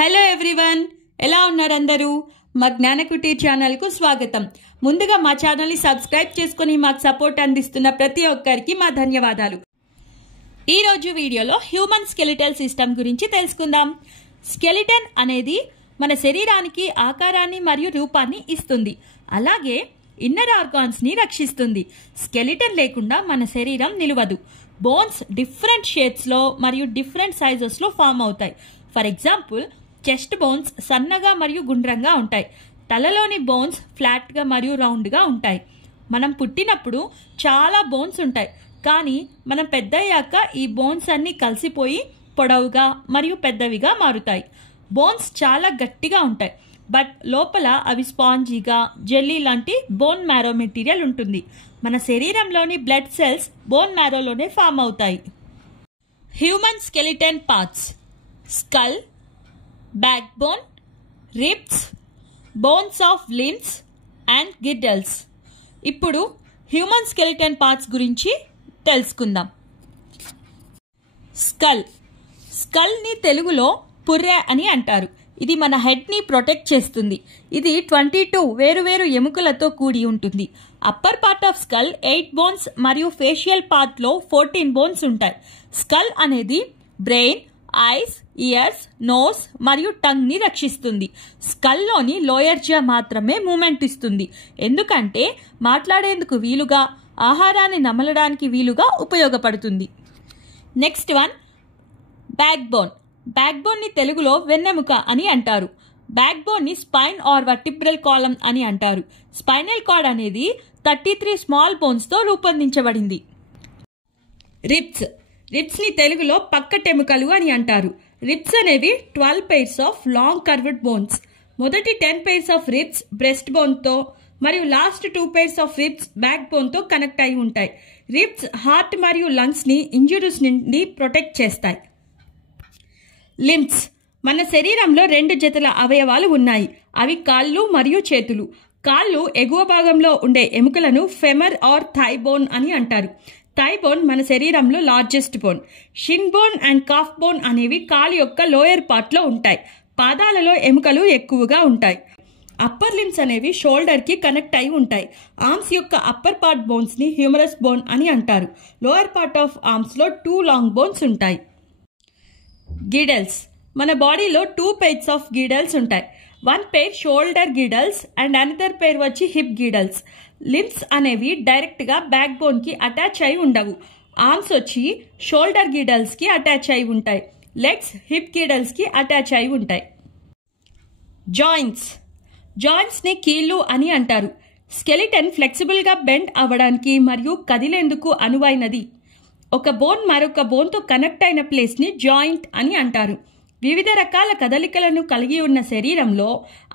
Hello everyone, ఎలా ఉన్నారు అందరూ? మా జ్ఞానకుటి ఛానల్కు స్వాగతం. ముందుగా మా ఛానల్ని సబ్స్క్రైబ్ చేసుకుని మాకు సపోర్ట్ అందిస్తున్న ప్రతి ఒక్కరికి మా ధన్యవాదాలు. ఈరోజు వీడియోలో హ్యూమన్ స్కెలిటల్ సిస్టమ్ గురించి తెలుసుకుందాం. స్కెలిటన్ అనేది మన శరీరానికి ఆకారాన్ని మరియు రూపాన్ని ఇస్తుంది, అలాగే ఇన్నర్ ఆర్గాన్స్ని రక్షిస్తుంది. స్కెలిటన్ లేకుండా మన శరీరం నిలవదు. బోన్స్ డిఫరెంట్ షేప్స్లో మరియు డిఫరెంట్ సైజెస్లో ఫామ్ అవుతాయి. ఫర్ ఎగ్జాంపుల్, చెస్ట్ బోన్స్ సన్నగా మరియు గుండ్రంగా ఉంటాయి. తలలోని బోన్స్ ఫ్లాట్గా మరియు రౌండ్గా ఉంటాయి. మనం పుట్టినప్పుడు చాలా బోన్స్ ఉంటాయి, కానీ మనం పెద్దయ్యాక ఈ బోన్స్ అన్నీ కలిసిపోయి పొడవుగా మరియు పెద్దవిగా మారుతాయి. బోన్స్ చాలా గట్టిగా ఉంటాయి, బట్ లోపల అవి స్పాంజీగా జెల్లీ లాంటి బోన్ మ్యారో మెటీరియల్ ఉంటుంది. మన శరీరంలోని బ్లడ్ సెల్స్ బోన్ మ్యారోలోనే ఫామ్ అవుతాయి. Human skeleton parts: skull, backbone, ribs, bones of limbs and girdles. ఇప్పుడు హ్యూమన్ స్కెలిటన్ పార్ట్స్ గురించి తెలుసుకుందాం. స్కల్ ని తెలుగులో పుర్రె అని అంటారు. ఇది మన హెడ్ ని ప్రొటెక్ట్ చేస్తుంది. ఇది 22 వేరువేరు ఎముకలతో కూడి ఉంటుంది. Upper part of skull 8 bones మరియు ఫేషియల్ పార్ట్ లో 14 బోన్స్ ఉంటాయి. స్కల్ అనేది బ్రెయిన్, ఐస్, ఇయర్స్, నోస్ మరియు టంగ్ ని రక్షిస్తుంది. స్కల్లోని లోయర్ జా మాత్రమే మూమెంట్ ఇస్తుంది, ఎందుకంటే మాట్లాడేందుకు వీలుగా, ఆహారాన్ని నమలడానికి వీలుగా ఉపయోగపడుతుంది. నెక్స్ట్ వన్, బ్యాక్బోన్ ని తెలుగులో వెన్నెముక అని అంటారు. బ్యాక్బోన్ ని స్పైన్ ఆర్ వర్టిబ్రల్ కాలమ్ అని అంటారు. స్పైనల్ కార్డ్ అనేది 33 స్మాల్ బోన్స్ తో రూపొందించబడింది. రిబ్స్ ని తెలుగులో పక్కటెముకలు అని అంటారు. రిబ్స్ అనేవి 12 pairs of long curved bones. మొదటి 10 pairs of ribs breast bone తో మరియు last 2 pairs of ribs back bone తో కనెక్ట్ అయి ఉంటాయి. రిబ్స్ హార్ట్ మరియు లంగ్స్ ని ఇంజురీస్ నుండి ప్రొటెక్ట్ చేస్తాయి. లింబ్స్: మన శరీరంలో 2 జతల అవయవాలు ఉన్నాయి. అవి కాళ్ళు మరియు చేతులు. కాళ్ళు ఎగువ భాగంలో ఉండే ఎముకలను ఫెమర్ ఆర్ థై బోన్ అని అంటారు. థై బోన్ మన శరీరంలో largest bone. Shin bone and calf bone అనేవి కాలు యొక్క లోయర్ పార్ట్ లో ఉంటాయి. పాదాలలో ఎముకలు ఎక్కువగా ఉంటాయి. అప్పర్ లిమ్స్ అనేవి షోల్డర్ కి కనెక్ట్ అయి ఉంటాయి. ఆర్మ్స్ యొక్క అప్పర్ పార్ట్ బోన్స్ ని హ్యూమరస్ బోన్ అని అంటారు. లోయర్ పార్ట్ ఆఫ్ ఆర్మ్స్ లో 2 లాంగ్ బోన్స్ ఉంటాయి. గిడల్స్: మన బాడీలో 2 pairs ఆఫ్ గిడల్స్ ఉంటాయి. 1 pair షోల్డర్ గిడల్స్ అండ్ అనదర్ పేర్ వచ్చి హిప్ గిడల్స్. లింబ్స్ అనేవి డైరెక్ట్ గా బ్యాక్ బోన్ కి అటాచ్ అయి ఉండవు. ఆర్మ్స్ వచ్చి షోల్డర్ గిడల్స్ కి అటాచ్ అయి ఉంటాయి. లెగ్స్ హిప్ గిడల్స్ కి అటాచ్ అయి ఉంటాయి. జాయింట్స్ ని కీళ్ళు అని అంటారు. స్కెలిటన్ ఫ్లెక్సిబుల్ గా బెండ్ అవ్వడానికి మరియు కదిలేందుకు అనువైనది. ఒక బోన్ మరొక బోన్ తో కనెక్ట్ అయిన ప్లేస్ ని జాయింట్ అని అంటారు. వివిధ రకాల కదలికలను కలిగి ఉన్న శరీరంలో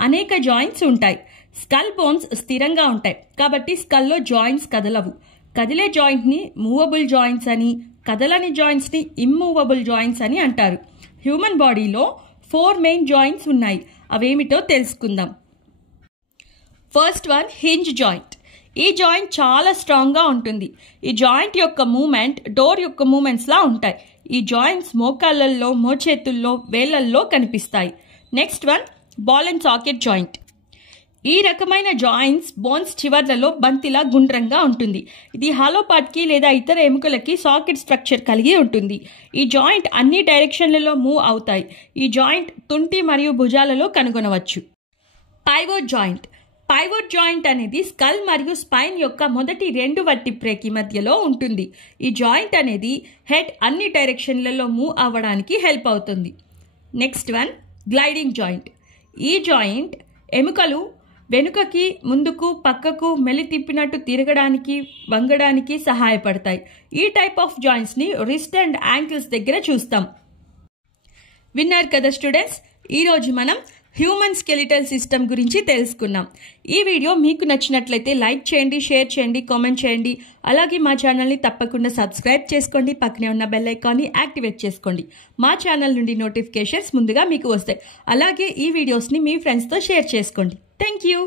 అనేక జాయింట్స్ ఉంటాయి. స్కల్ బోన్స్ స్థిరంగా ఉంటాయి, కాబట్టి స్కల్లో జాయింట్స్ కదలవు. కదిలే జాయింట్ ని మూవబుల్ జాయింట్స్ అని, కదలని జాయింట్స్ ని ఇమ్మూవబుల్ జాయింట్స్ అని అంటారు. హ్యూమన్ బాడీలో 4 మెయిన్ జాయింట్స్ ఉన్నాయి. అవేమిటో తెలుసుకుందాం. First one, hinge joint. ఈ జాయింట్ చాలా స్ట్రాంగ్ గా ఉంటుంది. ఈ జాయింట్ యొక్క మూమెంట్ డోర్ యొక్క మూమెంట్స్ లా ఉంటాయి. ఈ జాయింట్స్ మోకాళ్ళల్లో, మోచేతుల్లో, వేళ్లల్లో కనిపిస్తాయి. Next one, ball and socket joint. ఈ రకమైన జాయింట్స్ బోన్స్ చివర్లలో బంతిలా గుండ్రంగా ఉంటుంది. ఇది హాలో పార్ట్ కి లేదా ఇతర ఎముకలకి సాకెట్ స్ట్రక్చర్ కలిగి ఉంటుంది. ఈ జాయింట్ అన్ని డైరెక్షన్లలో మూవ్ అవుతాయి. ఈ జాయింట్ తుంటి మరియు భుజాలలో కనుగొనవచ్చు. పైవోట్ జాయింట్ అనేది స్కల్ మరియు స్పైన్ యొక్క మొదటి 2 వర్టిబ్రేకి మధ్యలో ఉంటుంది. ఈ జాయింట్ అనేది హెడ్ అన్ని డైరెక్షన్లలో మూవ్ అవ్వడానికి హెల్ప్ అవుతుంది. Next one, gliding joint. ఈ జాయింట్ ఎముకలు వెనుకకి, ముందుకు, పక్కకు మెలి తిప్పినట్టు తిరగడానికి, వంగడానికి సహాయపడతాయి. ఈ టైప్ ఆఫ్ జాయింట్స్ ని రిస్ట్ అండ్ యాంకిల్స్ దగ్గర చూస్తాం. విన్నారు కదా స్టూడెంట్స్, ఈరోజు మనం హ్యూమన్ స్కెలిటల్ సిస్టమ్ గురించి తెలుసుకున్నాం. ఈ వీడియో మీకు నచ్చినట్లయితే లైక్ చేయండి, షేర్ చేయండి, కామెంట్ చేయండి. అలాగే మా ఛానల్ని తప్పకుండా సబ్స్క్రైబ్ చేసుకోండి. పక్కనే ఉన్న బెల్ ఐకాన్ని యాక్టివేట్ చేసుకోండి. మా ఛానల్ నుండి నోటిఫికేషన్స్ ముందుగా మీకు వస్తాయి. అలాగే ఈ వీడియోస్ని మీ ఫ్రెండ్స్తో షేర్ చేసుకోండి. Thank you.